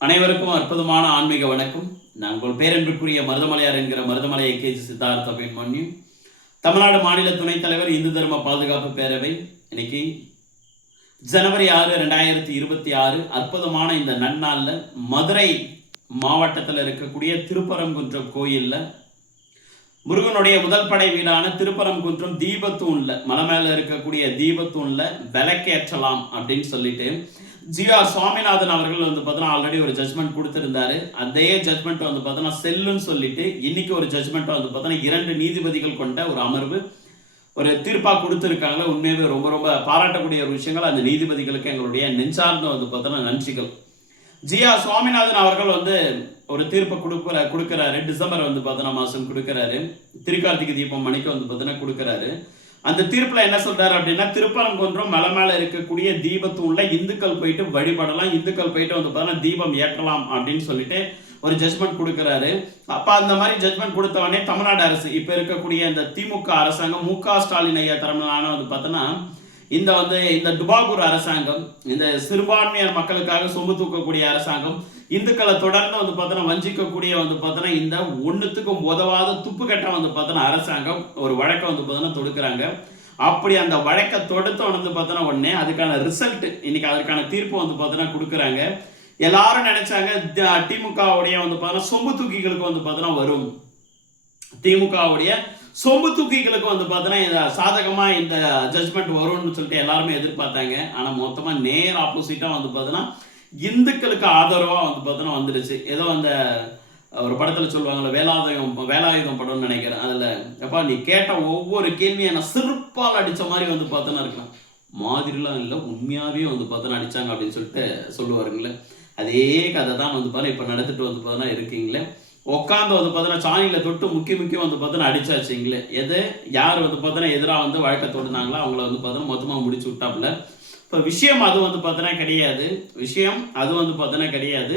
அனைவருக்கும் அற்புதமான ஆன்மீக வணக்கம். நான் உங்கள் பேரன்பிற்குரிய மருதமலையார் என்கிற மருதமலையை கேஜி சித்தார்த்த அபிமன்யு, தமிழ்நாடு மாநில துணைத் தலைவர், இந்து தர்ம பாதுகாப்பு பேரவை. இன்னைக்கு ஜனவரி 6, 2026 அற்புதமான இந்த நன்னாளில் மதுரை மாவட்டத்தில் இருக்கக்கூடிய திருப்பரங்குன்றம் கோயிலில் முருகனுடைய முதல் படை வீடான திருப்பரங்குன்றம் தீபத்தூண்ல, மலை மேல இருக்கக்கூடிய தீபத்தூண்ல விளக்கேற்றலாம் அப்படின்னு சொல்லிட்டு ஜி.ஆர். சுவாமிநாதன் அவர்கள் பார்த்தீங்கன்னா ஆல்ரெடி ஒரு ஜட்மெண்ட் கொடுத்திருந்தாரு. அதே ஜட்மெண்ட் பார்த்தீங்கன்னா செல்லுன்னு சொல்லிட்டு இன்னைக்கு ஒரு ஜட்மெண்ட் பார்த்தீங்கன்னா 2 நீதிபதிகள் கொண்ட ஒரு அமர்வு ஒரு தீர்ப்பா கொடுத்திருக்காங்க. உண்மையாவே ரொம்ப ரொம்ப பாராட்டக்கூடிய ஒரு விஷயங்கள். அந்த நீதிபதிகளுக்கு எங்களுடைய நெஞ்சார்ந்த பார்த்தீங்கன்னா நன்றிகள். ஜி.ஆர். சுவாமிநாதன் அவர்கள் ஒரு தீர்ப்பை கொடுக்குறாரு. டிசம்பர் பார்த்தீங்கன்னா மாதம் கொடுக்குறாரு. திருக்கார்த்திகை தீபம் மணிக்கு பார்த்தீங்கன்னா கொடுக்குறாரு. அந்த தீர்ப்பில் என்ன சொல்றாரு அப்படின்னா, திருப்பரங்குன்றம் மலை மேலே இருக்கக்கூடிய தீபத்தூண்ல இந்துக்கள் போயிட்டு வழிபடலாம், இந்துக்கள் போயிட்டு பார்த்தீங்கன்னா தீபம் ஏற்றலாம் அப்படின்னு சொல்லிட்டு ஒரு ஜட்மெண்ட் கொடுக்குறாரு. அப்போ அந்த மாதிரி ஜட்மெண்ட் கொடுத்தவொடனே தமிழ்நாடு அரசு, இப்போ இருக்கக்கூடிய இந்த திமுக அரசாங்கம், மு.க. ஸ்டாலின் ஐயா தலைமையிலான பார்த்தோன்னா இந்த டுபாகூர் அரசாங்கம், இந்த சிறுபான்மையர் மக்களுக்காக சொம்பு தூக்கக்கூடிய அரசாங்கம், இந்துக்களை தொடர்ந்து பார்த்தோன்னா வஞ்சிக்கக்கூடிய பார்த்தோன்னா இந்த ஒன்றுத்துக்கும் உதவாத துப்பு கட்ட பார்த்தோன்னா அரசாங்கம் ஒரு வழக்கை பார்த்தோன்னா தொடுக்கிறாங்க. அப்படி அந்த வழக்கை தொடுத்த பார்த்தோன்னா உடனே அதுக்கான ரிசல்ட் இன்னைக்கு அதற்கான தீர்ப்பு பார்த்தோன்னா கொடுக்குறாங்க. எல்லாரும் நினைச்சாங்க திமுகவுடைய பார்த்தோன்னா சொம்பு தூக்கிகளுக்கு பார்த்தோன்னா வரும், திமுகவுடைய சொம்பு தூக்கிகளுக்கு பார்த்தோன்னா சாதகமா இந்த ஜட்மெண்ட் வரும்னு சொல்லிட்டு எல்லாருமே எதிர்பார்த்தாங்க. ஆனா மொத்தமா நேர் ஆப்போசிட்டா பார்த்தோன்னா இந்துக்களுக்கு ஆதரவா பார்த்தோன்னா வந்துடுச்சு. ஏதோ அந்த ஒரு படத்துல சொல்லுவாங்கல்ல, வேலாயுதம் படம்னு நினைக்கிறேன். அதுல எப்பா நீ கேட்ட ஒவ்வொரு கேள்வியை நான் சிறப்பால் அடிச்ச மாதிரி பார்த்தோன்னா இருக்கலாம், மாதிரிலாம் இல்லை, உண்மையாவே பார்த்தோன்னா அடிச்சாங்க அப்படின்னு சொல்லிட்டு சொல்லுவாருங்களே. அதே கதை தான் பார்த்தோன்னா இப்ப நடந்துட்டு பார்த்தோன்னா இருக்கீங்களே. உட்காந்து பார்த்தோன்னா சாணியில் தொட்டு முக்கியம் பார்த்தோன்னா அடிச்சாச்சுங்களே. எது யார் பார்த்தோன்னா எதிராக வழக்கை தொடுனாங்களோ அவங்கள பார்த்தோன்னா மொத்தமாக முடிச்சு விட்டாப்புல. இப்போ விஷயம் அது பார்த்தோன்னா கிடையாது, விஷயம் அது பார்த்தோன்னா கிடையாது.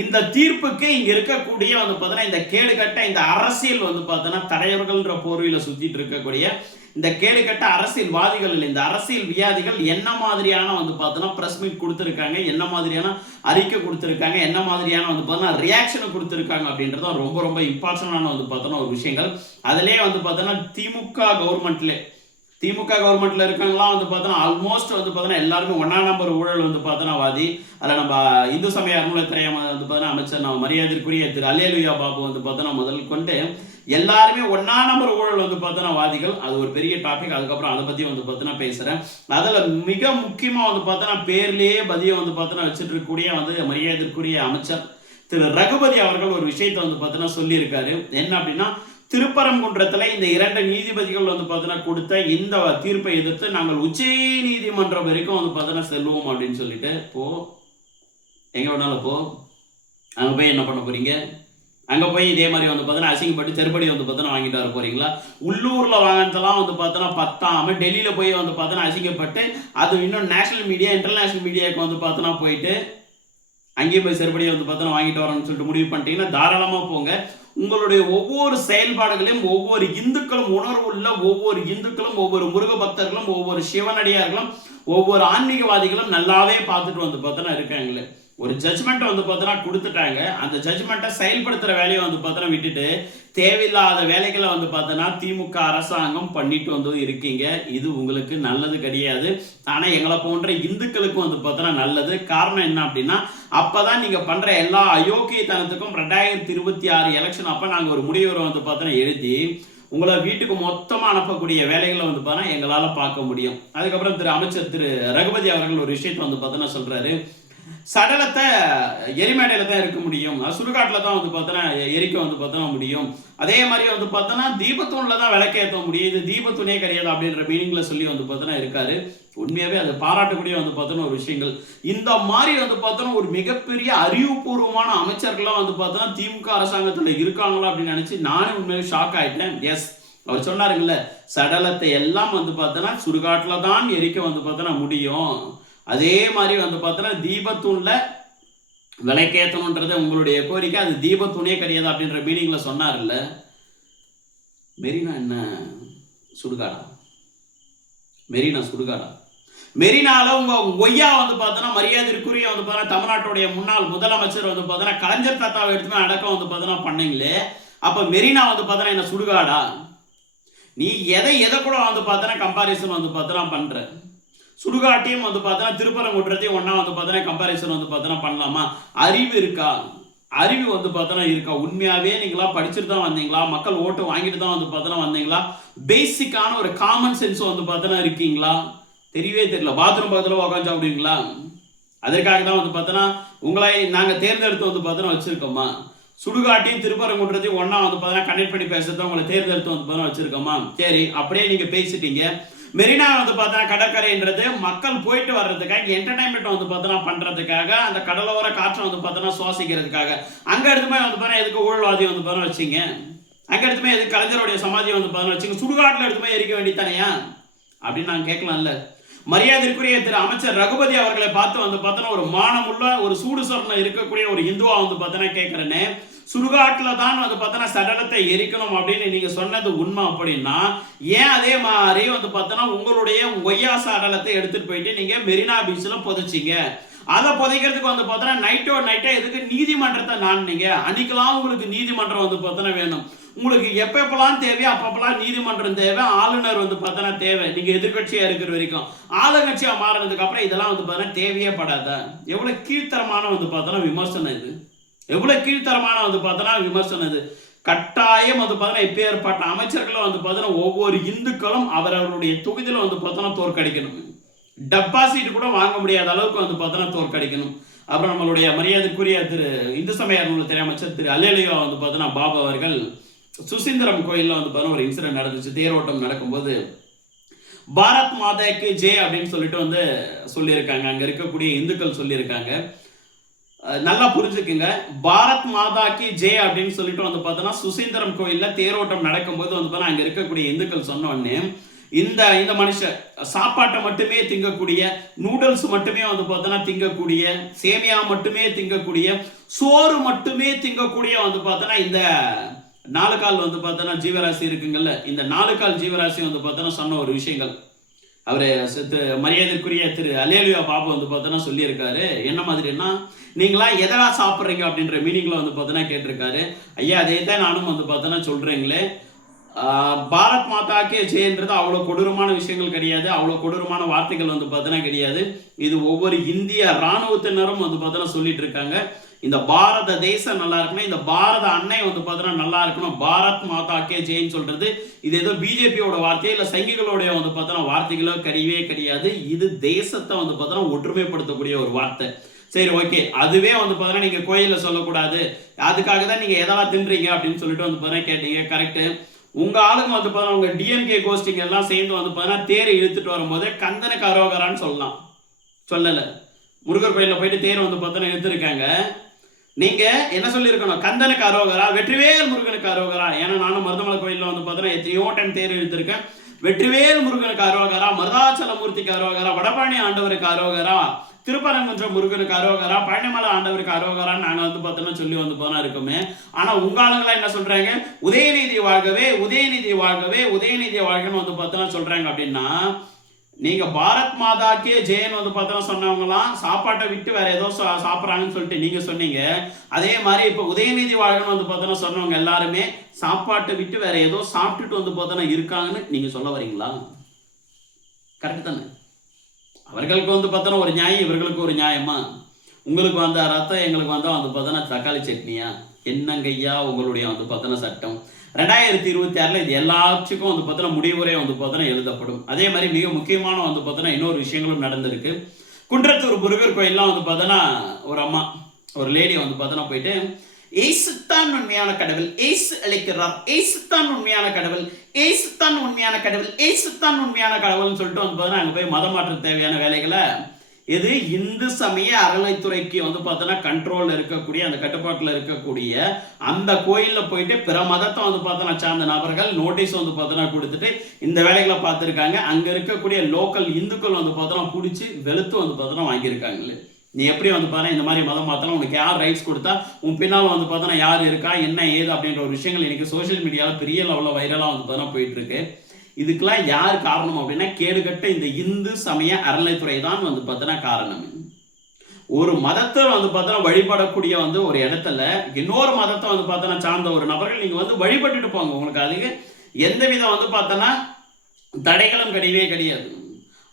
இந்த தீர்ப்புக்கு இங்க இருக்கக்கூடிய பார்த்தோன்னா இந்த கேடுகட்ட இந்த அரசியல் பார்த்தோன்னா தலைவர்கள்ன்ற போர்வையில் சுத்திட்டு இருக்கக்கூடிய இந்த கேடுகட்ட அரசியல்வாதிகள், இந்த அரசியல் வியாதிகள் என்ன மாதிரியான பார்த்தோன்னா பிரஸ் மீட் கொடுத்துருக்காங்க, என்ன மாதிரியான அறிக்கை கொடுத்துருக்காங்க, என்ன மாதிரியான பார்த்தோன்னா ரியாக்ஷனை கொடுத்துருக்காங்க அப்படின்றத ரொம்ப ரொம்ப இம்பார்ட்டன்டான பார்த்தோன்னா ஒரு விஷயங்கள். அதிலே பார்த்தோன்னா திமுக கவர்மெண்ட்ல இருக்காங்களாம் பார்த்தோன்னா ஆல்மோஸ்ட் பார்த்தோன்னா எல்லாருமே 1ஆம் நம்பர் ஊழல் பார்த்தோன்னா வாதி. அதில் நம்ம இந்து சமய அறநிலையத்துறை பார்த்தோன்னா அமைச்சர் நம்ம மரியாதைக்குரிய திரு அல்லேலுயா பாபு பார்த்தோன்னா முதல் கொண்டு எல்லாருமே 1ஆம் நம்பர் ஊழல் பார்த்தோன்னா வாதிகள். அது ஒரு பெரிய டாபிக். அதுக்கப்புறம் அதை பத்தி பார்த்தோன்னா பேசுறேன். அதுல மிக முக்கியமா பார்த்தோன்னா பேர்லயே பதியம் பார்த்தோன்னா வச்சுட்டு இருக்கக்கூடிய மரியாதைக்குரிய அமைச்சர் திரு ரகுபதி அவர்கள் ஒரு விஷயத்தை பார்த்தோன்னா சொல்லியிருக்காரு. என்ன அப்படின்னா, திருப்பரங்குன்றத்தில் இந்த 2 நீதிபதிகள் பார்த்தோன்னா கொடுத்த இந்த தீர்ப்பை எதிர்த்து நாங்கள் உச்ச நீதிமன்றம் வரைக்கும் பார்த்தோன்னா செல்வோம் அப்படின்னு சொல்லிட்டு. போ, எங்க வேணாலும் போ, அங்க போய் என்ன பண்ண போறீங்க? அங்க போய் இதே மாதிரி பார்த்தோன்னா அசிங்கப்பட்டு செருப்படி பார்த்தோன்னா வாங்கிட்டு வர போறீங்களா? உள்ளூர்ல வாங்கினதெல்லாம் பார்த்தோன்னா பத்தாம டெல்லியில போய் பார்த்தோன்னா அசிங்கப்பட்டு அது இன்னும் நேஷனல் மீடியா இன்டர்நேஷனல் மீடியாவுக்கு பார்த்தோன்னா போயிட்டு அங்கேயும் போய் செருப்படி பார்த்தோன்னா வாங்கிட்டு வரணும்னு சொல்லிட்டு முடிவு பண்ணிட்டீங்கன்னா தாராளமா போங்க. உங்களுடைய ஒவ்வொரு செயல்பாடுகளையும் ஒவ்வொரு இந்துக்களும் உணர்வுள்ள ஒவ்வொரு இந்துக்களும், ஒவ்வொரு முருக பக்தர்களும், ஒவ்வொரு சிவனடியார்களும், ஒவ்வொரு ஆன்மீகவாதிகளும் நல்லாவே பார்த்துட்டு பார்த்தோன்னா இருக்காங்களே. ஒரு ஜட்மெண்ட் பார்த்தோன்னா கொடுத்துட்டாங்க. அந்த ஜட்மெண்ட்டை செயல்படுத்துற வேலையை பார்த்தோன்னா விட்டுட்டு தேவையில்லாத வேலைகளை பார்த்தோன்னா திமுக அரசாங்கம் பண்ணிட்டு இருக்கீங்க. இது உங்களுக்கு நல்லது கிடையாது. ஆனா எங்களை போன்ற இந்துக்களுக்கு பார்த்தோன்னா நல்லது. காரணம் என்ன அப்படின்னா, அப்பதான் நீங்க பண்ற எல்லா அயோக்கியத்தனத்துக்கும் 2026 எலெக்ஷன் அப்ப நாங்க ஒரு முடிவுரை பார்த்தோன்னா எழுதி உங்களை வீட்டுக்கு மொத்தமா அனுப்பக்கூடிய வேலைகளை பார்த்தோன்னா எங்களால பார்க்க முடியும். அதுக்கப்புறம் அமைச்சர் திரு ரகுபதி அவர்கள் ஒரு விஷயத்தை பார்த்தோன்னா சொல்றாரு, சடலத்தை எரிமேடையில தான் இருக்க முடியும், சுடுகாட்டுல தான் பார்த்தோன்னா எரிக்க பார்த்தோன்னா முடியும், அதே மாதிரி பார்த்தோன்னா தீபத்தூண்ல தான் விளக்கேற்ற முடியும், இது தீபத்தூணே கிடையாது அப்படின்ற மீனிங்ல சொல்லி பார்த்தோன்னா இருக்காரு. உண்மையாவே அது பாராட்டக்கூடிய பார்த்தோன்னா ஒரு விஷயங்கள். இந்த மாதிரி பார்த்தோன்னா ஒரு மிகப்பெரிய அறிவுபூர்வமான அமைச்சர்கள்லாம் பார்த்தோன்னா திமுக அரசாங்கத்துல இருக்காங்களா அப்படின்னு நினைச்சு நானே உண்மையாவே ஷாக் ஆயிட்டேன். எஸ், அவர் சொன்னாருங்கல்ல, சடலத்தை எல்லாம் பார்த்தோன்னா சுடுகாட்டுல தான் எரிக்க பார்த்தோன்னா முடியும், அதே மாதிரி பார்த்தோன்னா தீபத்தூண்ல விளக்கேற்றணுன்றது உங்களுடைய கோரிக்கை, அது தீபத்தூணே கிடையாது அப்படின்ற மீனிங்ல சொன்னார்ல. மெரினா என்ன சுடுகாடா? மெரினா சுடுகாடா? மெரினால உங்க ஒய்யா வந்து பார்த்தோன்னா மரியாதைக்குரிய வந்து பார்த்தா தமிழ்நாட்டுடைய முன்னாள் முதலமைச்சர் வந்து பார்த்தோன்னா கலைஞர் தாத்தாவை எடுத்துமே அடக்கம் வந்து பார்த்தோன்னா பண்ணீங்களே, அப்ப மெரினா வந்து பார்த்தோன்னா என்ன சுடுகாடா? நீ எதை கூட வந்து பார்த்தோன்னா கம்பாரிசன் வந்து பார்த்தோன்னா பண்ற. சுடுகாட்டையும் வந்து பார்த்தோன்னா திருப்பரங்குன்றத்தையும் ஒன்னா வந்து பார்த்தோன்னா கம்பாரிசன் வந்து பார்த்தோன்னா பண்ணலாமா? அறிவு இருக்கா? அறிவு வந்து பார்த்தோன்னா இருக்கா? உண்மையாவே நீங்களா படிச்சுட்டு தான் வந்தீங்களா? மக்கள் ஓட்டு வாங்கிட்டு தான் வந்து பார்த்தோன்னா வந்தீங்களா? பேசிக்கான ஒரு காமன் சென்ஸ் வந்து பார்த்தோன்னா இருக்கீங்களா? தெரியவே தெரியல. பாத்ரூம் பக்கத்தில் உட்காந்து சாப்பிடுவீங்களா? அதற்காக தான் வந்து பார்த்தோன்னா உங்களை நாங்கள் தேர்ந்தெடுத்து வந்து பார்த்தோன்னா வச்சிருக்கோமா? சுடுகாட்டையும் திருப்பரங்குன்றத்தையும் ஒன்னா வந்து பார்த்தோன்னா கனெக்ட் பண்ணி பேசுறத உங்களை தேர்ந்தெடுத்து வந்து பார்த்தோன்னா வச்சிருக்கோமா? சரி, அப்படியே நீங்க பேசிட்டீங்க. மெரினா வந்து பார்த்தோன்னா கடற்கரைன்றது மக்கள் போயிட்டு வர்றதுக்காக என்டர்டைன்மெண்ட் வந்து பார்த்தோன்னா பண்றதுக்காக, அந்த கடலோர காற்றை வந்து பார்த்தோன்னா சுவாசிக்கிறதுக்காக. அங்க எடுத்துமே வந்து பார்த்தோன்னா எதுக்கு ஊழல்வாதி வந்து பார்த்தோன்னா வச்சிங்க? அங்க எடுத்துமே எதுக்கு கலைஞருடைய சமாதியை வந்து பார்த்தோன்னா வச்சிங்க? சுடுகாட்டில் எடுத்துமே எரிக்க வேண்டியதானையா அப்படின்னு நான் கேட்கலாம்ல. மரியாதைக்குரிய திரு அமைச்சர் ரகுபதி அவர்களை பார்த்து வந்து பார்த்தோன்னா ஒரு மானமுள்ள ஒரு சூடு சொரணம் இருக்கக்கூடிய ஒரு இந்துவா வந்து பார்த்தோன்னா கேட்கிறேன்னு, சுடுகாட்டுல தான் வந்து பார்த்தோன்னா சடலத்தை எரிக்கணும் அப்படின்னு நீங்க சொன்னது உண்மை அப்படின்னா, ஏன் அதே மாதிரி வந்து பார்த்தோன்னா உங்களுடைய ஒய்யா சடலத்தை எடுத்துட்டு போயிட்டு நீங்க மெரினா பீச்ல புதைச்சிங்க? அதை புதைக்கிறதுக்கு வந்து பார்த்தோன்னா நைட்டே எதுக்கு நீதிமன்றத்தை நாடுனீங்க? அன்னைக்கெல்லாம் உங்களுக்கு நீதிமன்றம் வந்து பார்த்தோன்னா வேணும். உங்களுக்கு எப்பப்பெல்லாம் தேவையோ அப்பப்பெல்லாம் நீதிமன்றம் தேவை, ஆளுநர் வந்து பார்த்தோன்னா தேவை. நீங்க எதிர்கட்சியா இருக்கிற வரைக்கும். ஆளுங்கட்சியா மாறினதுக்கு அப்புறம் இதெல்லாம் வந்து பார்த்தோன்னா தேவையே படாத. எவ்வளவு கீழ்த்தரமான வந்து பார்த்தோன்னா விமர்சனம் இது. எவ்வளவு கீழ்த்தரமான வந்து பார்த்தோன்னா விமர்சனம் இது. கட்டாயம் வந்து பார்த்தோன்னா இப்பேற்பட்ட அமைச்சர்களும் வந்து பார்த்தோன்னா ஒவ்வொரு இந்துக்களும் அவரவருடைய தொகுதியில வந்து பார்த்தோன்னா தோற்கடிக்கணும். டெபாசிட் கூட வாங்க முடியாத அளவுக்கு வந்து பார்த்தோன்னா தோற்கடிக்கணும். அப்புறம் நம்மளுடைய மரியாதைக்குரிய திரு இந்து சமய அறநிலையத்துறை அமைச்சர் திரு அல்லேலுயா வந்து பார்த்தோன்னா பாபு அவர்கள் சுசீந்திரம் கோயிலில் வந்து பார்த்தோன்னா ஒரு இன்சிடென்ட் நடந்துச்சு. தேரோட்டம் நடக்கும்போது பாரத் மாதாக்கு ஜெய் அப்படின்னு சொல்லிட்டு வந்து சொல்லியிருக்காங்க. அங்க இருக்கக்கூடிய இந்துக்கள் சொல்லியிருக்காங்க. நல்லா புரிஞ்சுக்குங்க. பாரத் மாதாக்கு ஜெய் அப்படின்னு சொல்லிட்டு வந்து பார்த்தோன்னா சுசீந்திரம் கோயிலில் தேரோட்டம் நடக்கும்போது வந்து பார்த்தோன்னா அங்க இருக்கக்கூடிய இந்துக்கள் சொன்ன உடனே இந்த மனுஷன் சாப்பாட்டை மட்டுமே திங்கக்கூடிய, நூடுல்ஸ் மட்டுமே வந்து பார்த்தோன்னா திங்கக்கூடிய, சேமியா மட்டுமே திங்கக்கூடிய, சோறு மட்டுமே திங்கக்கூடிய வந்து பார்த்தோன்னா இந்த 4 கால் வந்து பார்த்தோன்னா ஜீவராசி இருக்குங்கல்ல, இந்த 4 கால் ஜீவராசி வந்து பார்த்தோன்னா சொன்ன ஒரு விஷயங்கள் அவரு மரியாதைக்குரிய திரு அல்லேலுயா பாபு வந்து பார்த்தோன்னா சொல்லியிருக்காரு. என்ன மாதிரின்னா, நீங்களா எதனா சாப்பிட்றீங்க அப்படின்ற மீனிங்ல வந்து பார்த்தோன்னா கேட்டிருக்காரு. ஐயா, அதே தான் நானும் வந்து பார்த்தோன்னா சொல்றீங்களே, பாரத் மாதாக்கே ஜெயன்றது அவ்வளோ கொடூரமான விஷயங்கள் கிடையாது, அவ்வளோ கொடூரமான வார்த்தைகள் வந்து பார்த்தோன்னா கிடையாது. இது ஒவ்வொரு இந்திய இராணுவத்தினரும் வந்து பார்த்தோன்னா சொல்லிட்டு இருக்காங்க. இந்த பாரத தேசம் நல்லா இருக்கணும், இந்த பாரத அன்னை வந்து பார்த்தோன்னா நல்லா இருக்கணும், பாரத் மாதாக்கே ஜெயின்னு சொல்றது இது ஏதோ பிஜேபியோட வார்த்தையோ இல்லை சங்கிகளுடைய வந்து பார்த்தோன்னா வார்த்தைகளோ கிடையாது. இது தேசத்தை வந்து பார்த்தோன்னா ஒற்றுமைப்படுத்தக்கூடிய ஒரு வார்த்தை. சரி, ஓகே, அதுவே வந்து பார்த்தோன்னா நீங்க கோயிலில் சொல்லக்கூடாது, அதுக்காக தான் நீங்க எதெல்லாம் தின்றீங்க அப்படின்னு சொல்லிட்டு வந்து பார்த்தோன்னா கேட்டீங்க. கரெக்டு. உங்க ஆளுங்க வந்து பார்த்தா உங்க டிஎம்கே கோஷ்டிங்க எல்லாம் சேர்ந்து வந்து பார்த்தா தேரை இழுத்துட்டு வரும்போது கந்தனுக்கு அரோகரான்னு சொல்லலாம், சொல்லல. முருகர் கோயிலில் போயிட்டு தேர் வந்து பார்த்தா இழுத்துருக்காங்க. நீங்க என்ன சொல்லியிருக்கணும்? கந்தனுக்கு அரோகரா, வெற்றிவேல் முருகனுக்கு அரோகரா. ஏன்னா நானும் மருதமலை கோயிலில் வந்து பார்த்தோன்னா எத்தனையோ டைம் தேர் இழுத்துருக்கேன். வெற்றிவேல் முருகனுக்கு அரோகரா, மருதாச்சலமூர்த்திக்கு அரோகரா, வடபழனி ஆண்டவருக்கு அரோகரா, திருப்பரங்குன்ற முருகனுக்கு அரோகரா, பழனிமலை ஆண்டவருக்கு அரோகரான்னு நாங்கள் வந்து பார்த்தோன்னா சொல்லி வந்து போனா இருக்குமே. ஆனால் உங்க ஆளுங்களாம் என்ன சொல்றாங்க? உதயநிதி வாழ்கவே, உதயநிதி வாழ்கவே, உதயநிதி வாழ்கன்னு வந்து பார்த்தோன்னா சொல்றாங்க. அப்படின்னா நீங்க பாரத் மாதாக்கே ஜெயன் வந்து பார்த்தோன்னா சொன்னவங்களாம் சாப்பாட்டை விட்டு வேற ஏதோ சாப்பிட்றாங்கன்னு சொல்லிட்டு நீங்க சொன்னீங்க. அதே மாதிரி இப்போ உதயநிதி வாழ்கன்னு வந்து பார்த்தோன்னா சொன்னவங்க எல்லாருமே சாப்பாட்டை விட்டு வேற ஏதோ சாப்பிட்டுட்டு வந்து பார்த்தோன்னா இருக்காங்கன்னு நீங்க சொல்ல வரீங்களா? கரெக்ட் தானே? அவர்களுக்கு வந்து பார்த்தோன்னா ஒரு நியாயம், இவர்களுக்கு ஒரு நியாயமா? உங்களுக்கு வந்த ரத்தம், எங்களுக்கு வந்தால் வந்து பார்த்தோன்னா தக்காளி சட்னியா? என்னங்கய்யா உங்களுடைய வந்து பார்த்தோன்னா சட்டம்? 2026 இது எல்லாத்துக்கும் வந்து பார்த்தோன்னா முடிவுரை வந்து பார்த்தோன்னா எழுதப்படும். அதே மாதிரி மிக முக்கியமான வந்து பார்த்தோன்னா இன்னொரு விஷயங்களும் நடந்திருக்கு. குன்றத்தூர் முருகர் கோயில்லாம் வந்து பார்த்தோன்னா ஒரு அம்மா, ஒரு லேடி வந்து பார்த்தோன்னா போயிட்டு ஏசுத்தான் உண்மையான கடவுள், ஏசு அழைக்கிறார், ஏசுத்தான் உண்மையான கடவுள், ஏசுத்தான் உண்மையான கடவுள், ஏசுத்தான் உண்மையான கடவுள்னு சொல்லிட்டு வந்து பார்த்தோன்னா அங்கே போய் மதம் மாற்ற தேவையான வேலைகளை இது இந்து சமய அறநிலைத்துறைக்கு வந்து பார்த்தோன்னா கண்ட்ரோலில் இருக்கக்கூடிய, அந்த கட்டுப்பாட்டில் இருக்கக்கூடிய அந்த கோயிலில் போயிட்டு பிற மதத்தை வந்து பார்த்தோன்னா சார்ந்த நபர்கள் நோட்டீஸ் வந்து பார்த்தோன்னா கொடுத்துட்டு இந்த வேலைகளை பார்த்துருக்காங்க. அங்கே இருக்கக்கூடிய லோக்கல் இந்துக்கள் வந்து பார்த்தோன்னா பிடிச்சி வெளுத்து வந்து பார்த்தோன்னா வாங்கியிருக்காங்களே. நீ எப்படி வந்து பார்த்தா இந்த மாதிரி மதம் மாற்றலாம், உனக்கு யார் ரைட்ஸ் கொடுத்தா, உன் பின்னால் வந்து பார்த்தோன்னா யார் இருக்கா, என்ன ஏது அப்படின்ற ஒரு விஷயங்கள் இன்னைக்கு சோஷியல் மீடியாவில் பெரிய லெவலில் வைரலாக வந்து பார்த்தோன்னா போயிட்டு இருக்கு. இதுக்கெல்லாம் யார் காரணம் அப்படின்னா கேடுகட்ட இந்த இந்து சமய அறநிலைத்துறை தான் வந்து பார்த்தோன்னா காரணம். ஒரு மதத்தை வந்து பார்த்தோன்னா வழிபடக்கூடிய வந்து ஒரு இடத்துல இன்னொரு மதத்தை வந்து பார்த்தோன்னா சார்ந்த ஒரு நபர்கள் நீங்கள் வந்து வழிபட்டுட்டு போங்க, உங்களுக்கு அதுக்கு எந்த விதம் வந்து பார்த்தோன்னா தடைகளும் கிடையவே கிடையாது.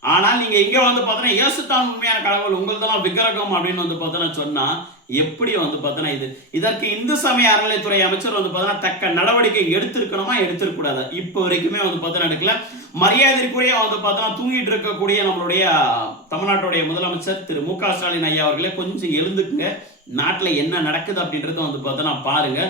ஆனால் நீங்க இங்க வந்து பார்த்தோன்னா இயேசு தான் உண்மையான கடவுள், உங்களதெல்லாம் விக்கிரகம் அப்படின்னு வந்து பார்த்தோன்னா சொன்னா எப்படி வந்து பார்த்தோன்னா இதற்கு இந்து சமய அறநிலைத்துறை அமைச்சர் வந்து பார்த்தோன்னா தக்க நடவடிக்கை எடுத்திருக்கணுமா எடுத்திருக்கூடாது? இப்போ வரைக்குமே வந்து பார்த்தோன்னா எடுக்கல. மரியாதைக்குரிய வந்து பார்த்தோன்னா தூங்கிட்டு இருக்கக்கூடிய நம்மளுடைய தமிழ்நாட்டுடைய முதலமைச்சர் திரு மு க ஸ்டாலின் ஐயா அவர்களே கொஞ்சம் எழுந்துக்குங்க, நாட்டில் என்ன நடக்குது அப்படின்றத வந்து பார்த்தோன்னா பாருங்க.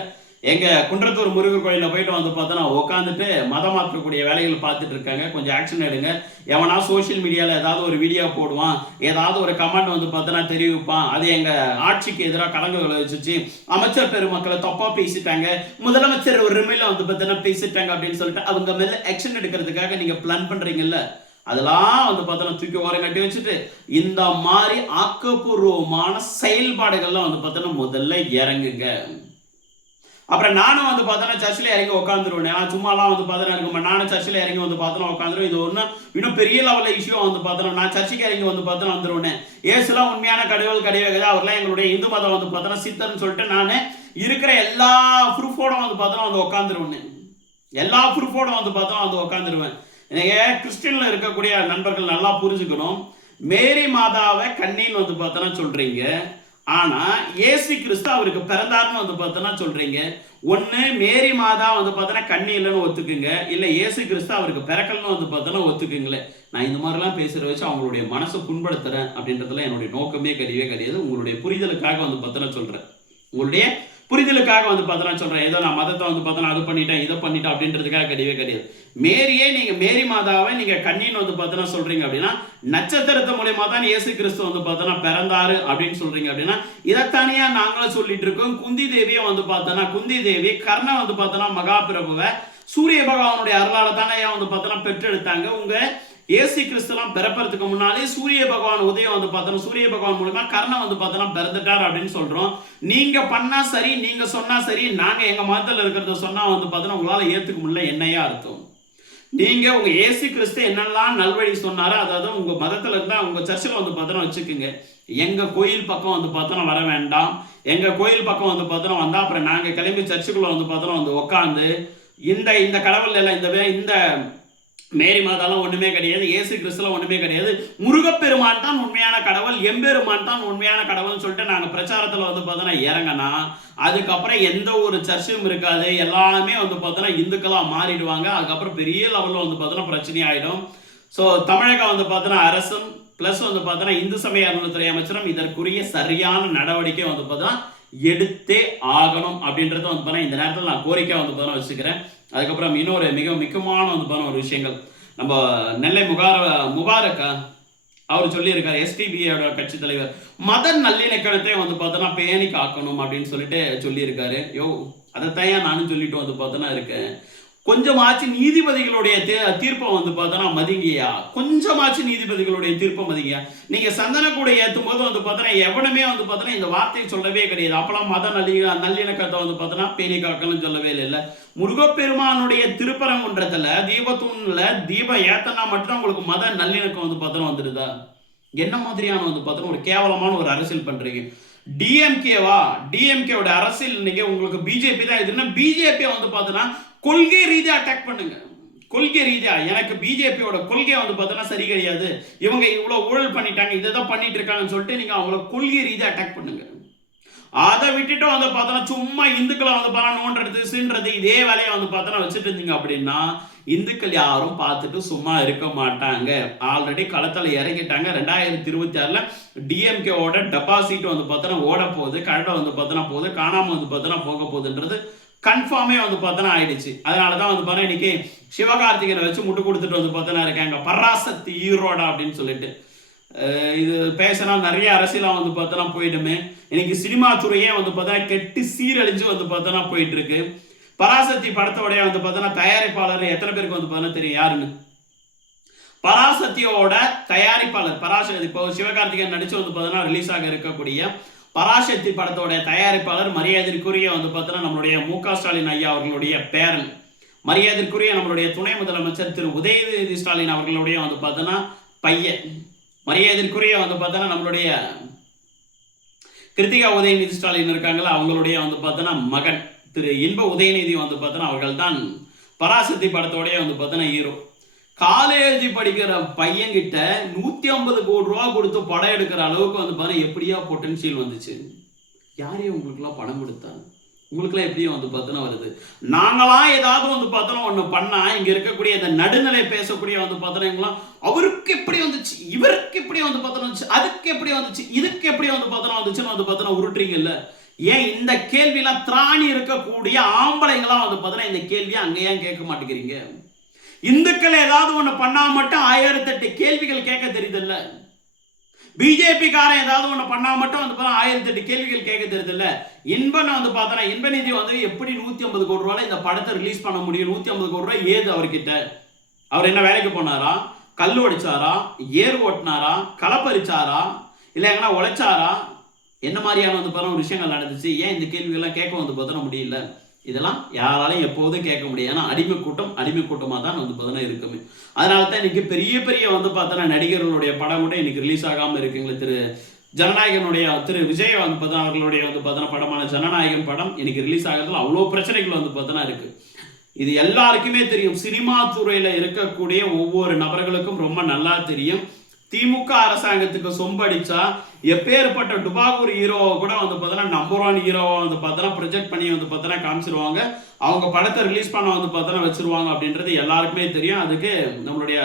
எங்க குன்றத்தூர் முருகர் கோயிலில் போயிட்டு வந்து பார்த்தோன்னா உட்காந்துட்டு மதம் மாற்றக்கூடிய வேலைகள் பார்த்துட்டு இருக்காங்க. கொஞ்சம் ஆக்ஷன் எடுங்க. எவனா சோசியல் மீடியாவில் ஏதாவது ஒரு வீடியோ போடுவான், ஏதாவது ஒரு கமெண்ட் வந்து பார்த்தோன்னா தெரிவிப்பான், அது எங்க ஆட்சிக்கு எதிராக கலங்கு விளைவிச்சு அமைச்சர் பெருமக்களை தப்பா பேசிட்டாங்க, முதலமைச்சர் ஒரு ரிமையில வந்து பார்த்தோன்னா பேசிட்டாங்க அப்படின்னு சொல்லிட்டு அவங்க மேல ஆக்ஷன் எடுக்கிறதுக்காக நீங்க பிளான் பண்றீங்கல்ல, அதெல்லாம் வந்து பார்த்தோன்னா தூக்கி ஓரம் கட்டி வச்சுட்டு இந்த மாதிரி ஆக்கப்பூர்வமான செயல்பாடுகள்லாம் வந்து பார்த்தோன்னா முதல்ல இறங்குங்க. அப்புறம் நானும் வந்து பார்த்தோன்னா சர்ச்சில் இறங்கி உட்காந்துருவேன். சும்மாலாம் வந்து பார்த்தோன்னா இருக்குமா, நானும் சர்ச்சில் இறங்கி வந்து பார்த்தோன்னா உட்காந்துருவேன். இது ஒன்றும் இன்னும் பெரிய லெவலில் இஷ்யூ வந்து பார்த்தோன்னா நான் சர்ச்சுக்கு இறங்கி வந்து பார்த்தோன்னா வந்துருவேன். ஏசுலாம் உண்மையான கடவுள் கிடையாது, அவர்லாம் எங்களுடைய இந்து மதம் வந்து பார்த்தோன்னா சித்தர்னு சொல்லிட்டு நான் இருக்கிற எல்லா ப்ரூஃபோட வந்து பார்த்தோன்னா வந்து உட்காந்துருவேன். எல்லா ப்ரூஃபோட வந்து பார்த்தோன்னா வந்து உட்காந்துருவேன். எனக்கு கிறிஸ்டின்ல இருக்கக்கூடிய நண்பர்கள் நல்லா புரிஞ்சுக்கணும். மேரி மாதாவை கண்ணின்னு வந்து பார்த்தோன்னா சொல்றீங்க, ஆனா ஏசு கிறிஸ்து அவருக்கு பிறந்தாருன்னு வந்து பார்த்தோன்னா சொல்றீங்க. ஒன்னு மேரி மாதா வந்து பார்த்தோன்னா கண்ணி இல்லைன்னு ஒத்துக்குங்க, இல்ல ஏசு கிறிஸ்து அவருக்கு பிறக்கல்னு வந்து பார்த்தோன்னா ஒத்துக்குங்களேன். நான் இந்த மாதிரிலாம் பேசுற வச்சு அவங்களுடைய மனசை புண்படுத்துறேன் அப்படின்றதுல என்னுடைய நோக்கமே கிடையாது. உங்களுடைய புரிதலுக்காக வந்து பார்த்தோன்னா சொல்றேன், உங்களுடைய புரிதலுக்காக வந்து பார்த்தோன்னா சொல்றேன். ஏதோ நான் மதத்தை வந்து பார்த்தோன்னா அது பண்ணிட்டேன் இதை பண்ணிட்டேன் அப்படின்றதுக்காக கிடையாது. மேரியே நீங்க மேரி மாதாவை நீங்க கண்ணின்னு வந்து பார்த்தோன்னா சொல்றீங்க அப்படின்னா, நட்சத்திரத்து மூலியமா தான் இயேசு கிறிஸ்து வந்து பார்த்தோன்னா பிறந்தாரு அப்படின்னு சொல்றீங்க அப்படின்னா, இதைத்தானியா நாங்களும் சொல்லிட்டு இருக்கோம். குந்தி தேவியை வந்து பார்த்தோன்னா குந்தி தேவி கர்ண வந்து பார்த்தோன்னா மகாபிரபுவை சூரிய பகவானுடைய அருளால தானே வந்து பார்த்தோன்னா பெற்றெடுத்தாங்க. உங்க ஏசு கிறிஸ்துலாம் பிறப்பறதுக்கு முன்னாலே சூரிய பகவான் உதயம் வந்து பார்த்தோன்னா சூரிய பகவான் மூலமா கர்ணன் வந்து பார்த்தோன்னா பிறந்துட்டார் அப்படின்னு சொல்றோம். நீங்க பண்ணா சரி, நீங்க சொன்னா சரி, நாங்க எங்க மதத்தில் இருக்கிறத சொன்னா வந்து பார்த்தோன்னா உங்களால ஏத்துக்க முடியல, என்னையா அர்த்தம்? நீங்க உங்க ஏசு கிறிஸ்து என்னெல்லாம் நல்வழி சொன்னாரோ, அதாவது உங்க மதத்துல இருந்தா உங்க சர்ச்சில் வந்து பார்த்தோன்னா வச்சுக்கோங்க. எங்க கோயில் பக்கம் வந்து பார்த்தோன்னா வர வேண்டாம். எங்க கோயில் பக்கம் வந்து பார்த்தோன்னா வந்தா அப்புறம் நாங்க கிளம்பி சர்ச்சுக்குள்ள வந்து பார்த்தோன்னா வந்து உட்காந்து இந்த கடவுள் எல்லாம் இந்த மேரி மாதாலாம் ஒண்ணுமே கிடையாது, ஏசு கிறிஸ்துலாம் ஒண்ணுமே கிடையாது, முருகப்பெருமான் தான் உண்மையான கடவுள், எம்பெருமான் தான் உண்மையான கடவுள்னு சொல்லிட்டு நாங்க பிரச்சாரத்துல வந்து பார்த்தோன்னா இறங்கினா அதுக்கப்புறம் எந்த ஒரு சர்ச்சும் இருக்காது, எல்லாமே வந்து பார்த்தோன்னா இந்துக்களா மாறிடுவாங்க. அதுக்கப்புறம் பெரிய லெவலில் வந்து பார்த்தோன்னா பிரச்சனை ஆயிடும். ஸோ தமிழகம் வந்து பார்த்தோன்னா அரசும் பிளஸ் வந்து பார்த்தோன்னா இந்து சமய அறநிலைத்துறை அமைச்சரும் இதற்குரிய சரியான நடவடிக்கை வந்து பார்த்தோன்னா எடுத்தே ஆகணும் அப்படின்றத வந்து பார்த்தா இந்த நேரத்தில் நான் கோரிக்கை வந்து பார்த்தா வச்சுக்கிறேன். அதுக்கப்புறம் இன்னொரு மிக முக்கியமான வந்து பார்த்தா ஒரு விஷயங்கள், நம்ம நெல்லை முபாரக் அவர் சொல்லியிருக்காரு, எஸ்டிபியோட கட்சி தலைவர், மத நல்லிணக்கணத்தை வந்து பார்த்தோன்னா பேணி காக்கணும் அப்படின்னு சொல்லிட்டு சொல்லியிருக்காரு. அதைத்தான் நானும் சொல்லிட்டு வந்து பார்த்தோன்னா இருக்கேன். கொஞ்சமாச்சு நீதிபதிகளுடைய தீர்ப்பை வந்து பார்த்தோன்னா மதிங்கயா, கொஞ்சமாச்சு நீதிபதிகளுடைய தீர்ப்பை மதிங்கயா. நீங்க சந்தன கூட ஏற்றும் போது வந்து பார்த்தோன்னா எவனுமே வந்து பார்த்தோன்னா இந்த வார்த்தையை சொல்லவே கிடையாது. அப்பெல்லாம் மத நல்லிணக்கத்தை வந்து பார்த்தோன்னா பேணி காக்கணும்னு சொல்லவே இல்லை. முருகப்பெருமானுடைய திருப்பரங்குன்றத்துல தீபத்தூண்ல தீபம் ஏத்தனா மட்டும் உங்களுக்கு மத நல்லிணக்கம் வந்து பார்த்தோன்னா வந்துடுதா? என்ன மாதிரியான வந்து பார்த்தோன்னா ஒரு கேவலமான ஒரு அரசியல் பண்றீங்க. டிஎம்கேவோட அரசியல் இன்னைக்கு உங்களுக்கு பிஜேபி தான் எதுன்னா, பிஜேபி வந்து பார்த்தோன்னா கொள்கை ரீதியா அட்டாக் பண்ணுங்க. கொள்கை ரீதியா எனக்கு பிஜேபியோட கொள்கை வந்து பார்த்தோன்னா சரி கிடையாது, இவங்க இவ்வளவு ஊழல் பண்ணிட்டாங்க, இதை தான் பண்ணிட்டு இருக்காங்கன்னு சொல்லிட்டு நீங்க அவங்கள கொள்கை ரீதியா அட்டாக் பண்ணுங்க. அதை விட்டுட்டு வந்து பார்த்தோன்னா சும்மா இந்துக்களை வந்து பார்த்தா நோன்றது சீன்றது இதே வேலையை வந்து பார்த்தோன்னா வச்சுட்டு இருந்தீங்க அப்படின்னா இந்துக்கள் யாரும் பார்த்துட்டு சும்மா இருக்க மாட்டாங்க. ஆல்ரெடி களத்தில் இறங்கிட்டாங்க. 2026 டிஎம்கேவோட டெபாசிட் வந்து பார்த்தோன்னா ஓட போகுது, கழட்டை வந்து பார்த்தோன்னா போகுது, காணாம வந்து பார்த்தோன்னா போக போகுதுன்றது கன்ஃபார்மே வந்து பார்த்தோன்னா ஆயிடுச்சு. அதனால தான் வந்து பார்த்தா இன்னைக்கு சிவகார்த்திகனை வச்சு முட்டு கொடுத்துட்டு வந்து பார்த்தோன்னா இருக்காங்க, பராசக்தி ஈரோடா அப்படின்னு சொல்லிட்டு. இது பேசினா நிறைய அரசியலாக வந்து பார்த்தோன்னா போயிடுமே. இன்னைக்கு சினிமா துறையே வந்து பார்த்தா கெட்டு சீரழிஞ்சு வந்து பார்த்தோன்னா போயிட்டு இருக்கு. பராசக்தி படத்தோடைய வந்து பார்த்தோன்னா தயாரிப்பாளர் எத்தனை பேருக்கு வந்து பார்த்தோன்னா தெரியும் யாருன்னு? பராசக்தியோட தயாரிப்பாளர் பராசக்தி, இப்போ சிவகார்த்திகேயன் நடிச்சு வந்து பார்த்தோன்னா ரிலீஸ் ஆக இருக்கக்கூடிய பராசக்தி படத்தோட தயாரிப்பாளர் மரியாதைக்குரிய வந்து பார்த்தோன்னா நம்மளுடைய மு க ஸ்டாலின் ஐயா அவர்களுடைய பேரன் மரியாதைக்குரிய நம்மளுடைய துணை முதலமைச்சர் திரு உதயநிதி ஸ்டாலின் அவர்களுடைய வந்து பார்த்தோன்னா பையன், மரியாதைக்குரிய வந்து பார்த்தோன்னா நம்மளுடைய கிருத்திகா உதயநிதி ஸ்டாலின் இருக்காங்களா, அவங்களுடைய வந்து பார்த்தோன்னா மகன் திரு இன்ப உதயநிதி வந்து பார்த்தோன்னா அவர்கள் தான் பராசக்தி படத்தோடய வந்து பார்த்தோன்னா ஹீரோ. காலேஜ் படிக்கிற பையன்கிட்ட 150 கோடி ரூபா கொடுத்து படம் எடுக்கிற அளவுக்கு வந்து பார்த்தா எப்படியா பொட்டன்ஷியல் வந்துச்சு? யாரையும் உங்களுக்குலாம் படம் கொடுத்தாங்க? உங்களுக்குலாம் எப்படியும் வந்து பார்த்தோன்னா வருது? நாங்களாம் ஏதாவது வந்து பார்த்தோன்னா ஒன்று பண்ணால் இங்கே இருக்கக்கூடிய இந்த நடுநிலை பேசக்கூடிய வந்து பார்த்தோன்னா இவங்களாம் அவருக்கு எப்படி வந்துச்சு, இவருக்கு எப்படி வந்து பார்த்தோன்னா வந்துச்சு, அதுக்கு எப்படி வந்துச்சு, இதுக்கு எப்படி வந்து பார்த்தோன்னா வந்துச்சுன்னு வந்து பார்த்தோன்னா உருட்டுறீங்கல்ல. ஏன் இந்த கேள்வியெல்லாம் திராணி இருக்கக்கூடிய ஆம்பளைங்களாம் வந்து பார்த்தோன்னா இந்த கேள்வியை அங்கே ஏன் கேட்க மாட்டேங்கிறீங்க? இந்துக்கள் ஏதாவது ஒன்று பண்ணா மட்டும் 1008 கேள்விகள் கேட்க தெரியுதுல்ல. பிஜேபி காரன் ஏதாவது ஒன்று பண்ணா மட்டும் வந்து 1008 கேள்விகள் கேட்க தெரியுதுல்ல. இன்பன் வந்து பார்த்தோன்னா இன்பநிதி வந்து எப்படி 150 கோடி ரூபாய் இந்த படத்தை ரிலீஸ் பண்ண முடியும்? 150 கோடி ரூபாய் ஏது அவர்கிட்ட? அவர் என்ன வேலைக்கு போனாரா? கல் ஒடிச்சாரா? ஏர் ஓட்டினாரா? களப்பறிச்சாரா? இல்லை எங்கன்னா உழைச்சாரா? என்ன மாதிரியான வந்து ஒரு விஷயங்கள் நடந்துச்சு? ஏன் இந்த கேள்விகள்லாம் கேட்க வந்து பார்த்தோன்னா முடியல? இதெல்லாம் யாராலையும் எப்போதும் கேட்க முடியாது. ஏன்னா அடிமை கூட்டமாக தான் வந்து பார்த்தோன்னா இருக்குமே. அதனால தான் இன்னைக்கு பெரிய பெரிய வந்து பார்த்தோன்னா நடிகர்களுடைய படம் கூட இன்னைக்கு ரிலீஸ் ஆகாமல் இருக்குங்களே. திரு விஜய் வந்து பார்த்தோன்னா அவர்களுடைய வந்து பார்த்தோன்னா படமான ஜனநாயகன் படம் இன்னைக்கு ரிலீஸ் ஆகிறதுல அவ்வளோ பிரச்சனைகள் வந்து பார்த்தோன்னா இருக்கு. இது எல்லாருக்குமே தெரியும். சினிமா துறையில் இருக்கக்கூடிய ஒவ்வொரு நபர்களுக்கும் ரொம்ப நல்லா தெரியும். திமுக அரசாங்கத்துக்கு சொம்படிச்சா எப்பேற்பட்ட டுபாகூர் ஹீரோவை கூட வந்து பார்த்தோன்னா நம்பர் 1 ஹீரோவை வந்து பார்த்தோன்னா ப்ரொஜெக்ட் பண்ணி வந்து பார்த்தோன்னா காமிச்சிருவாங்க. அவங்க படத்தை ரிலீஸ் பண்ண வந்து பார்த்தோன்னா வச்சிருவாங்க அப்படின்றது எல்லாருக்குமே தெரியும். அதுக்கு நம்மளுடைய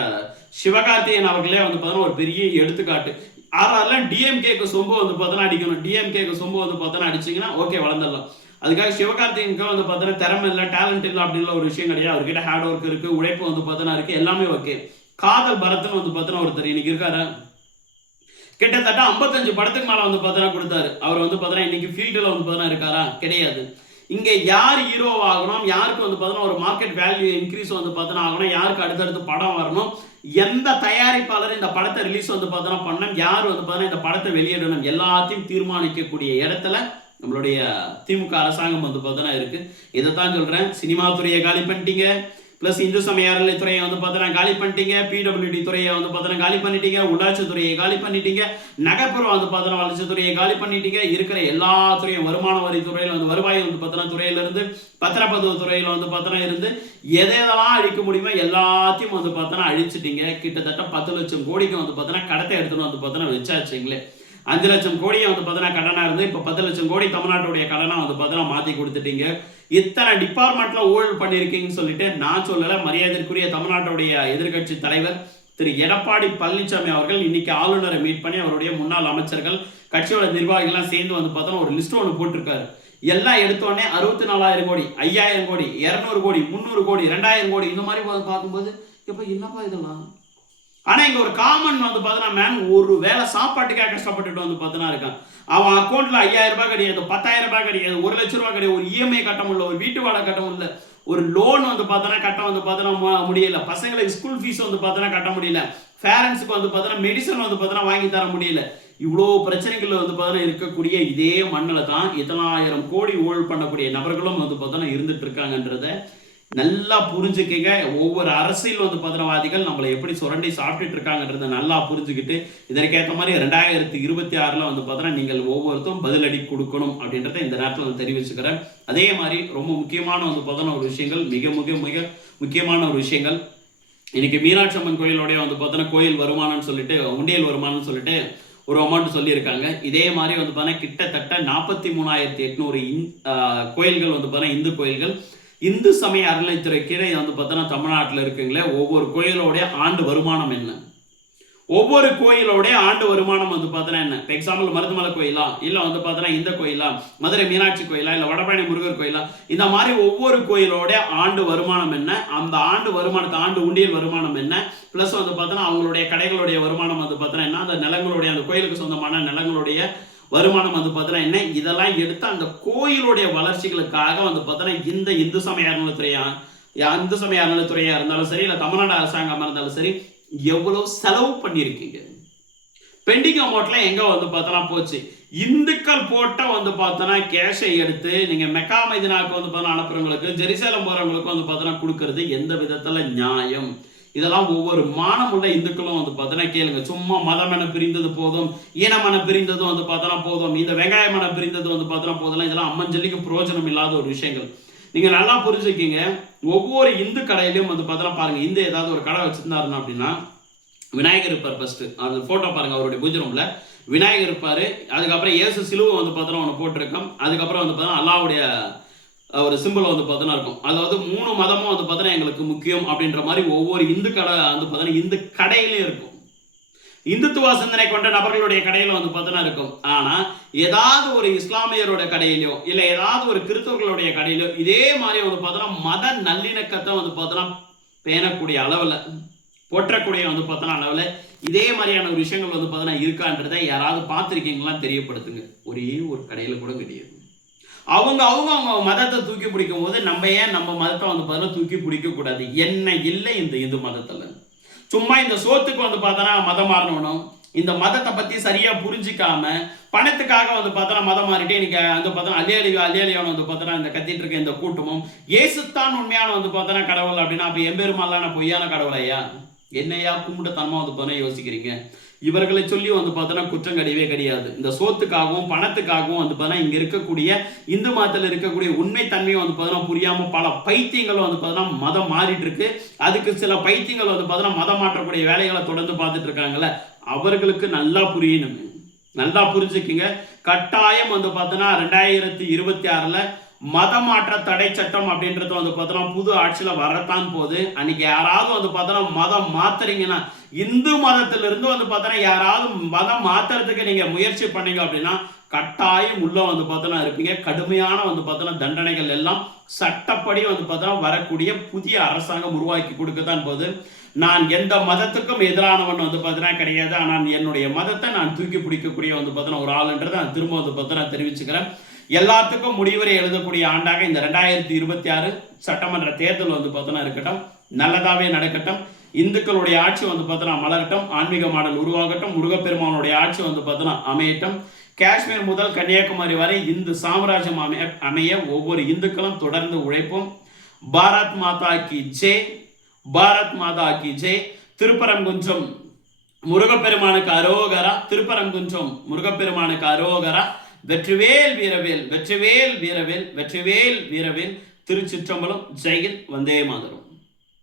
சிவகார்த்திகேயன் அவர்களே வந்து பார்த்தோன்னா ஒரு பெரிய எடுத்துக்காட்டு. யாரெல்லாம் டிஎம்கேக்கு சொம்பு வந்து பார்த்தோன்னா அடிக்கணும், டிஎம்கேக்கு சொம்பு வந்து பார்த்தோன்னா அடிச்சிங்கன்னா ஓகே வளர்ந்துடலாம். அதுக்காக சிவகார்த்திகேயனுக்கு வந்து பார்த்தோன்னா திறமை இல்லை, டேலண்ட் இல்லை அப்படின்ற ஒரு விஷயம் கிடையாது. அவர்கிட்ட ஹார்ட் ஒர்க் இருக்குது, உழைப்பு வந்து பார்த்தோன்னா இருக்குது, எல்லாமே ஓகே. காதல் பரத்னு வந்து பார்த்தோன்னா ஒருத்தர் இன்னைக்கு இருக்காரு. கிட்டத்தட்ட 55 படத்துக்கு மேலே வந்து பார்த்தோன்னா கொடுத்தாரு. அவர் வந்து பார்த்தோன்னா இன்னைக்கு ஃபீல்டில் வந்து பார்த்தோன்னா இருக்காரா? கிடையாது. இங்கே யார் ஹீரோ ஆகணும், யாருக்கு வந்து பார்த்தோன்னா ஒரு மார்க்கெட் வேல்யூ இன்க்ரீஸ் வந்து பார்த்தோன்னா ஆகணும், யாருக்கு அடுத்தடுத்து படம் வரணும், எந்த தயாரிப்பாளர் இந்த படத்தை ரிலீஸ் வந்து பார்த்தோன்னா பண்ணணும், யார் வந்து பார்த்தோன்னா இந்த படத்தை வெளியிடணும், எல்லாத்தையும் தீர்மானிக்கக்கூடிய இடத்துல நம்மளுடைய திமுக அரசாங்கம் வந்து பார்த்தோன்னா இருக்கு. இதைத்தான் சொல்கிறேன். சினிமா துறையை காலி பண்ணிட்டீங்க, ப்ளஸ் இந்து சமய அறநிலைத்துறையை வந்து பார்த்தோன்னா காலி பண்ணிட்டீங்க, பிடபிள்யூடி துறையை வந்து பார்த்தோன்னா காலி பண்ணிட்டீங்க, உள்ளாட்சி துறையை காலி பண்ணிட்டீங்க, நகர்ப்புற வந்து பார்த்தோன்னா வளர்ச்சித்துறையை காலி பண்ணிட்டீங்க. இருக்கிற எல்லா துறையும் வருமான வரி துறையில் வந்து வருவாய் வந்து பார்த்தோன்னா துறையிலிருந்து பத்திரப்பதிவு துறையில் வந்து பார்த்தோன்னா இருந்து எதெல்லாம் அழிக்க முடியுமோ எல்லாத்தையும் வந்து பார்த்தோன்னா அழிச்சிட்டீங்க. கிட்டத்தட்ட 10 லட்சம் கோடிக்கு வந்து பார்த்தோன்னா கடத்தை எடுத்துன்னு வந்து பார்த்தோன்னா வச்சாச்சுங்களே. 5 லட்சம் கோடியை வந்து பார்த்தோன்னா கடனாக இருந்து இப்போ 10 லட்சம் கோடி தமிழ்நாட்டுடைய கடனாக வந்து பார்த்தோன்னா மாற்றி கொடுத்துட்டீங்க. இத்தனை டிபார்ட்மெண்ட்ல ஊழல் பண்ணியிருக்கீங்கன்னு சொல்லிட்டு நான் சொல்லலை. மரியாதைக்குரிய தமிழ்நாட்டுடைய எதிர்கட்சி தலைவர் திரு எடப்பாடி பழனிசாமி அவர்கள் இன்னைக்கு ஆளுநரை மீட் பண்ணி அவருடைய முன்னாள் அமைச்சர்கள் கட்சியோட நிர்வாகிகள்லாம் சேர்ந்து வந்து பார்த்தோன்னா ஒரு லிஸ்ட் ஒன்று போட்டிருக்காரு. எல்லாம் எடுத்தோடனே 64,000 கோடி, 5,000 கோடி, 200 கோடி, 300 கோடி, 2,000 கோடி இந்த மாதிரி பார்க்கும்போது இப்போ என்னப்பா இதெல்லாம்? ஆனால் இங்கே ஒரு காமன் வந்து பார்த்தோன்னா மேன் ஒரு வேலை சாப்பாட்டுக்காக கஷ்டப்பட்டுட்டு வந்து பார்த்தோன்னா இருக்கான். அவன் அக்கௌண்ட்டில் 5,000 ரூபாய் கிடையாது, 10,000 ரூபாய் கிடையாது, 1 லட்ச ரூபாய் கிடையாது, ஒரு இஎம்ஐ கட்ட முடியல, ஒரு வீட்டு வாடகை கட்ட முடியல, ஒரு லோன் வந்து பார்த்தோன்னா கட்ட வந்து பார்த்தோன்னா முடியல, பசங்களுக்கு ஸ்கூல் ஃபீஸ் வந்து பார்த்தோன்னா கட்ட முடியல, பேரண்ட்ஸுக்கு வந்து பார்த்தோன்னா மெடிசன் வந்து பார்த்தோன்னா வாங்கி தர முடியல. இவ்வளோ பிரச்சனைகள் வந்து பார்த்தோன்னா இருக்கக்கூடிய இதே மண்ணில் தான் 10,000 கோடி ஊழல் பண்ணக்கூடிய நபர்களும் வந்து பார்த்தோன்னா இருந்துட்டு இருக்காங்கன்றத நல்லா புரிஞ்சுக்கங்க. ஒவ்வொரு அரசியல் வந்து பதனவாதிகள் நம்மளை எப்படி சுரண்டி சாப்பிட்டுட்டு இருக்காங்கன்றத நல்லா புரிஞ்சுக்கிட்டு இதற்கேற்ற மாதிரி 2026 வந்து பார்த்தோன்னா நீங்கள் ஒவ்வொருத்தரும் பதிலடி கொடுக்கணும் அப்படின்றத இந்த நேரத்தில் நான் தெரிவிச்சுக்கிறேன். அதே மாதிரி ரொம்ப முக்கியமான வந்து பார்த்தோன்னா ஒரு விஷயங்கள் மிக மிக மிக முக்கியமான ஒரு விஷயங்கள் இன்னைக்கு மீனாட்சி அம்மன் கோயிலோடைய வந்து பார்த்தோன்னா கோயில் வருமானம்னு சொல்லிட்டு உண்டியல் வருமானம்னு சொல்லிட்டு ஒரு அமௌண்ட் சொல்லியிருக்காங்க. இதே மாதிரி வந்து பார்த்தோன்னா கிட்டத்தட்ட 43,800 கோயில்கள் வந்து பார்த்தோன்னா இந்து கோயில்கள் இந்து சமய அறநிலைத்துறை கீழே வந்து பார்த்தோன்னா தமிழ்நாட்டில் இருக்குங்களே. ஒவ்வொரு கோயிலோடைய ஆண்டு வருமானம் என்ன, ஒவ்வொரு கோயிலோடைய ஆண்டு வருமானம் வந்து பார்த்தோன்னா என்ன? இப்போ எக்ஸாம்பிள் மருதமலை கோயிலா, இல்லை வந்து பார்த்தோன்னா இந்த கோயிலா, மதுரை மீனாட்சி கோயிலா, இல்லை வடபழனி முருகர் கோயிலா, இந்த மாதிரி ஒவ்வொரு கோயிலோடைய ஆண்டு வருமானம் என்ன, அந்த ஆண்டு வருமானத்தை ஆண்டு உண்டியல் வருமானம் என்ன, ப்ளஸ் வந்து பார்த்தோன்னா அவங்களுடைய கடைகளுடைய வருமானம் வந்து பார்த்தோன்னா என்ன, அந்த நிலங்களுடைய அந்த கோயிலுக்கு சொந்தமான நிலங்களுடைய வருமானம் வந்து பார்த்தோன்னா என்ன, இதெல்லாம் எடுத்து அந்த கோயிலுடைய வளர்ச்சிகளுக்காக வந்து பார்த்தோன்னா இந்த இந்து சமய அறநிலைத்துறையா இருந்தாலும் சரி, இல்லை தமிழ்நாடு அரசாங்கமாக இருந்தாலும் சரி, எவ்வளோ செலவு பண்ணியிருக்கீங்க? பெண்டிங் அமௌண்ட்ல எங்க வந்து பார்த்தோன்னா போச்சு. இந்துக்கள் போட்ட வந்து பார்த்தோன்னா கேஷை எடுத்து நீங்கள் மெக்கா மதினாவுக்கு வந்து பார்த்தா அனுப்புறவங்களுக்கு, ஜெருசலேம் போகிறவங்களுக்கு வந்து பார்த்தோன்னா கொடுக்கறது எந்த விதத்தில் நியாயம்? இதெல்லாம் ஒவ்வொரு மானமுள்ள இந்துக்களும் வந்து பார்த்தோன்னா கேளுங்க. சும்மா மதம் என பிரிந்தது போதும், ஈனம் என பிரிந்தது வந்து பார்த்தோன்னா போதும், இந்த வெங்காயம் என பிரிந்தது வந்து பார்த்தோன்னா போதும், இதெல்லாம் அம்மஞ்சல்லிக்கு பிரயோஜனம் இல்லாத ஒரு விஷயங்கள். நீங்கள் நல்லா புரிஞ்சுக்கிங்க. ஒவ்வொரு இந்து கடையிலையும் வந்து பார்த்தோன்னா பாருங்கள், இந்து ஏதாவது ஒரு கடை வச்சுருந்தாருன்னா அப்படின்னா விநாயகர் இருப்பார் ஃபர்ஸ்ட். அந்த ஃபோட்டோ பாருங்க, அவருடைய பூஜை ரூம்ல விநாயகர் இருப்பார். அதுக்கப்புறம் இயேசு சிலுவை வந்து பார்த்தோன்னா ஒன்று போட்டிருக்கோம். அதுக்கப்புறம் வந்து பார்த்தோன்னா அல்லாவுடைய ஒரு சிம்பிள் வந்து பார்த்தோன்னா இருக்கும். அதாவது 3 மதமும் வந்து பார்த்தோன்னா எங்களுக்கு முக்கியம் அப்படின்ற மாதிரி ஒவ்வொரு இந்து கடை வந்து பார்த்தோன்னா இந்து கடையிலையும் இருக்கும். இந்துத்துவ சிந்தனை கொண்ட நபர்களுடைய கடையில வந்து பார்த்தோன்னா இருக்கும். ஆனா ஏதாவது ஒரு இஸ்லாமியரோட கடையிலோ இல்லை ஏதாவது ஒரு கிறிஸ்தவர்களுடைய கடையிலோ இதே மாதிரி வந்து பார்த்தோன்னா மத நல்லிணக்கத்தை வந்து பார்த்தோன்னா பேணக்கூடிய அளவில், போற்றக்கூடிய வந்து பார்த்தோன்னா அளவில் இதே மாதிரியான ஒரு விஷயங்கள் வந்து பார்த்தோன்னா இருக்கான்றதை யாராவது பார்த்துருக்கீங்களா தெரியப்படுத்துங்க. ஒரே ஒரு கடையில் கூட கிடையாது. அவங்க மதத்தை தூக்கி பிடிக்கும் போது நம்ம ஏன் நம்ம மதத்தை வந்து பார்த்தோன்னா தூக்கி பிடிக்கக்கூடாது? என்ன இல்லை இந்த இந்து மதத்தில்? சும்மா இந்த சோத்துக்கு வந்து பார்த்தோன்னா மதம் மாறணும், இந்த மதத்தை பற்றி சரியாக புரிஞ்சிக்காம பணத்துக்காக வந்து பார்த்தோன்னா மதம் மாறிட்டே இன்னைக்கு வந்து பார்த்தோன்னா அல்லியாலியான வந்து பார்த்தோன்னா இந்த கத்திட்டு இருக்க இந்த கூட்டமும் இயேசுத்தான் உண்மையான வந்து பார்த்தோன்னா கடவுள் அப்படின்னா அப்போ எம்பெருமாளான பொய்யான கடவுளையா? என்னையா கும்பிட்டத்தனமா வந்து பார்த்தோன்னா யோசிக்கிறீங்க? இவர்களை சொல்லி வந்து பார்த்தோன்னா குற்றம் கிடையவே கிடையாது. இந்த சோத்துக்காகவும் பணத்துக்காகவும் வந்து பார்த்தோன்னா இங்கே இருக்கக்கூடிய இந்து மதத்தில் இருக்கக்கூடிய உண்மை தன்மையை வந்து பார்த்தோன்னா புரியாமல் பல பைத்தியங்களும் வந்து பார்த்தோன்னா மதம் மாறிட்டு இருக்கு. அதுக்கு சில பைத்தியங்கள் வந்து பார்த்தோன்னா மதம் மாற்றக்கூடிய வேலைகளை தொடர்ந்து பார்த்துட்டு இருக்காங்கல்ல, அவர்களுக்கு நல்லா புரியணும். நல்லா புரிஞ்சுக்குங்க. கட்டாயம் வந்து பார்த்தோன்னா 2026 மதமாற்ற தடை சட்டம் அப்படின்றது வந்து பார்த்தோன்னா புது ஆட்சியில் வரத்தான் போகுது. அன்னைக்கு யாராவது வந்து பார்த்தோன்னா மதம் மாத்துறீங்கன்னா, இந்து மதத்திலிருந்து வந்து பார்த்தோன்னா யாராவது மதம் மாத்துறதுக்கு நீங்க முயற்சி பண்ணீங்க அப்படின்னா கட்டாயம் உள்ள வந்து பார்த்தோன்னா இருப்பீங்க. கடுமையான வந்து பார்த்தோன்னா தண்டனைகள் எல்லாம் சட்டப்படி வந்து பார்த்தோன்னா வரக்கூடிய புதிய அரசாங்கம் உருவாக்கி கொடுக்கத்தான் போகுது. நான் எந்த மதத்துக்கும் எதிரானவன் வந்து பார்த்தோன்னா கிடையாது. ஆனால் என்னுடைய மதத்தை நான் தூக்கி பிடிக்கக்கூடிய வந்து பார்த்தோன்னா ஒரு ஆளுன்றதை நான் திரும்ப வந்து பார்த்தோன்னா தெரிவிச்சுக்கிறேன். எல்லாத்துக்கும் முடிவுரை எழுதக்கூடிய ஆண்டாக இந்த 2026 சட்டமன்ற தேர்தல் வந்து பார்த்தோன்னா இருக்கட்டும், நல்லதாவே நடக்கட்டும். இந்துக்களுடைய ஆட்சி வந்து பார்த்தோன்னா மலரட்டும், ஆன்மீக மாடல் உருவாகட்டும், முருகப்பெருமானுடைய ஆட்சி வந்து பார்த்தோன்னா அமையட்டும். காஷ்மீர் முதல் கன்னியாகுமரி வரை இந்து சாம்ராஜ்யம் அமைய ஒவ்வொரு இந்துக்களும் தொடர்ந்து உழைப்போம். பாரத் மாதா கி ஜெய், பாரத் மாதா கி ஜெய். திருப்பரங்குன்றம் முருகப்பெருமானுக்கு அரோகரா, திருப்பரங்குன்றம் முருகப்பெருமானுக்கு அரோகரா. வெற்றிவேல் வீரவேல், வெற்றிவேல் வீரவேல், வெற்றிவேல் வீரவேல். திருச்சிற்றம்பலம். ஜெயஹிந்த். வந்தே மாதரம்.